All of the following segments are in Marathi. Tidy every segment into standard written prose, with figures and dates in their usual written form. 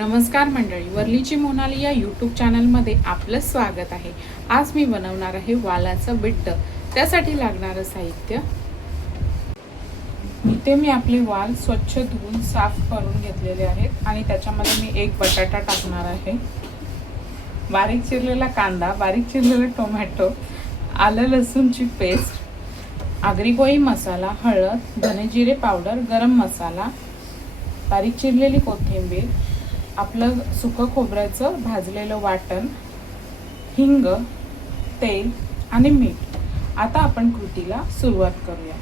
नमस्कार मंडळी, वरलीची मोनाली या यूट्यूब चॅनलमध्ये आपलं स्वागत आहे। आज मी बनवणार आहे वालाचं बिट्ट। त्यासाठी लागणारं साहित्य, इथे मी आपले वाल स्वच्छ धुवून साफ करून घेतलेले आहेत आणि त्याच्यामध्ये मी एक बटाटा टाकणार आहे, बारीक चिरलेला कांदा, बारीक चिरलेला टोमॅटो, आलं लसूणची पेस्ट, आगरी कोळी मसाला, हळद, धने जिरे पावडर, गरम मसाला, बारीक चिरलेली कोथिंबीर, आपलं सुकं खोबऱ्याचं भाजलेलं वाटण, हिंग, तेल आणि मीठ। आता आपण कृतीला सुरुवात करूया।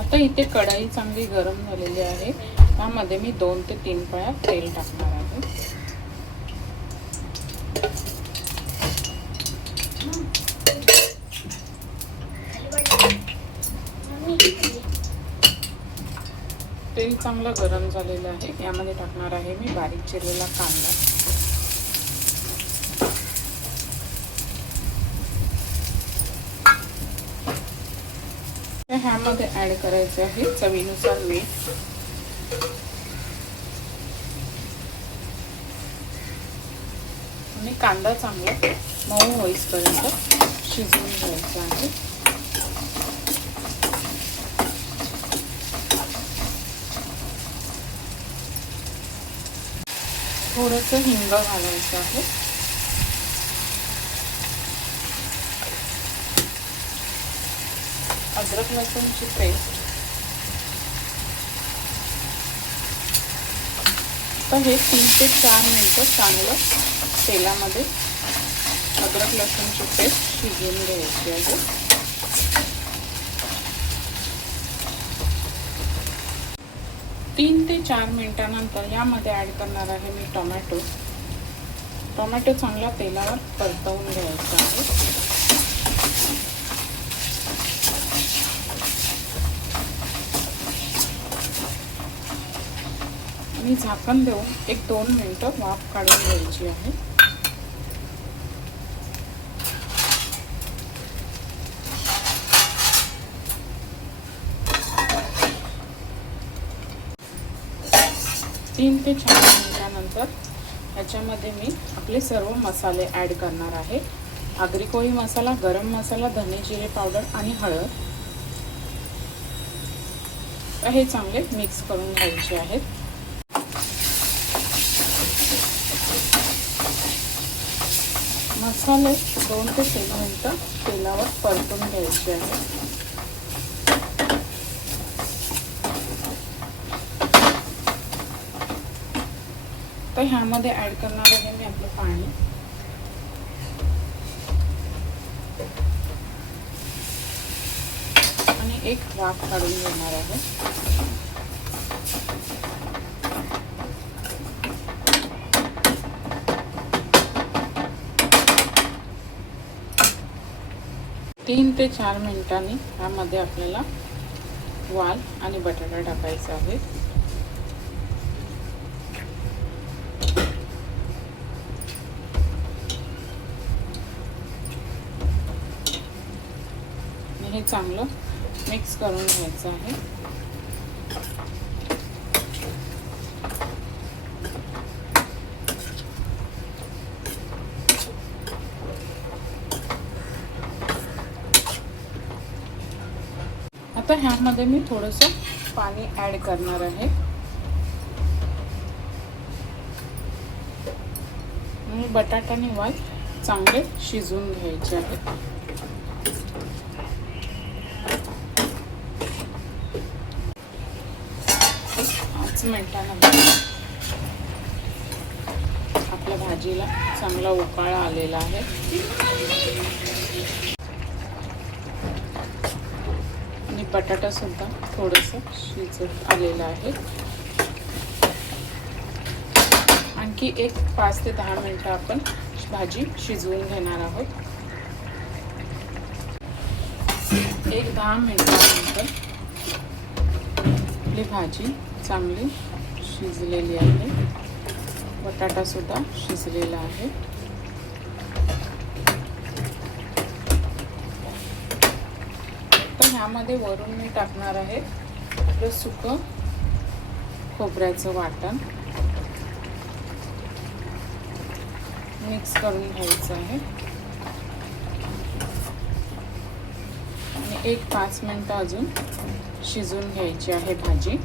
आता इथे कढई चांगली गरम झालेली आहे, त्यामध्ये मी 2 ते 3 पळ्या तेल टाकणार आहे। तेल चांगलं गरम झालेलं आहे, यामध्ये टाकणार आहे मी बारीक चिरलेला कांदा, ह्यामध्ये ऍड करायचे आहे चवीनुसार मीठ आणि कांदा चांगला मऊ होईपर्यंत शिजवून घ्यायचा आहे। थोडंसं हिंग घालायचं आहे, अद्रक लसूणची पेस्ट। तर हे 3 ते 4 मिनिटं चांगलं तेलामध्ये अद्रक लसूणची पेस्ट शिजवून घ्यायची आहे। 3 ते 4 मिनिटांनंतर यामध्ये ऍड करणार आहे मी टोमॅटो। टोमॅटो चांगला तेलावर परतवून घ्यायचा आहे। आणि झाकण देऊन 1-2 मिनिटं वाफ काढून घ्यायची आहे। तीन ते 4 मिनिटांनंतर याच्यामध्ये मी आपले सर्व मसाले ऍड करणार आहे। आगरी कोळी मसाला, गरम मसाला, धने जिरे पावडर आणि हळद। हे चांगले मिक्स करून घ्यायचे आहेत। मसाले 2 ते 3 मिनिटं तेलावर परतून घ्यायचे आहेत। तर ह्यामध्ये ऍड करणार आहे मी आपलं पाणी आणि एक वाफ काढून घेणार आहे। तीन ते 4 मिनिटांनी ह्यामध्ये आपल्याला वाल आणि बटाटा टाकायचा आहे। हे चांगलं मिक्स करून घ्यायचं आहे। आता ह्यामध्ये मी थोडंसं पाणी ऍड करणार आहे आणि बटाटा आणि वाल चांगले शिजवून घ्यायचे आहेत। 5 मिनिटांनंतर आपल्या भाजीला चांगला उकाळा आलेला आहे आणि बटाटा सुद्धा थोडंसं शिजत आलेला आहे। आणखी 5 ते 10 मिनिटं आपण भाजी शिजवून घेणार आहोत। 10 मिनिटांनंतर आपली भाजी चांगली शिजलेली आहे, बटाटा सुद्धा शिजलेला आहे। तर ह्यामध्ये वरून मी टाकणार आहे आपलं सुकं खोबऱ्याचं वाटण, मिक्स करून घ्यायचं आहे आणि 1-5 मिनिटं अजून शिजवून घ्यायची आहे भाजी.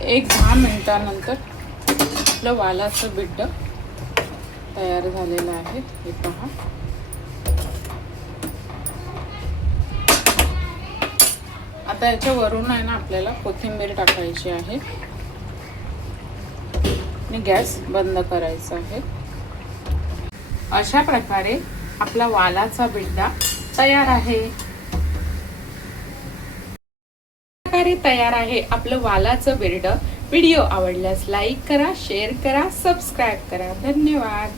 1-10 मिनिटानंतर आपलं वालाचं बिड्ड तयार झालेलं आहे. हे पहा. आता याच्या वरून आहे ना आपल्याला कोथिंबीर टाकायची आहे आणि गॅस बंद करायचा आहे. अशा प्रकारे आपला वालाचा बिड्डा तयार आहे. तयार आहे आपलं वालाचं बिरडं. व्हिडिओ आवडल्यास लाईक करा, शेअर करा, सबस्क्राईब करा. धन्यवाद.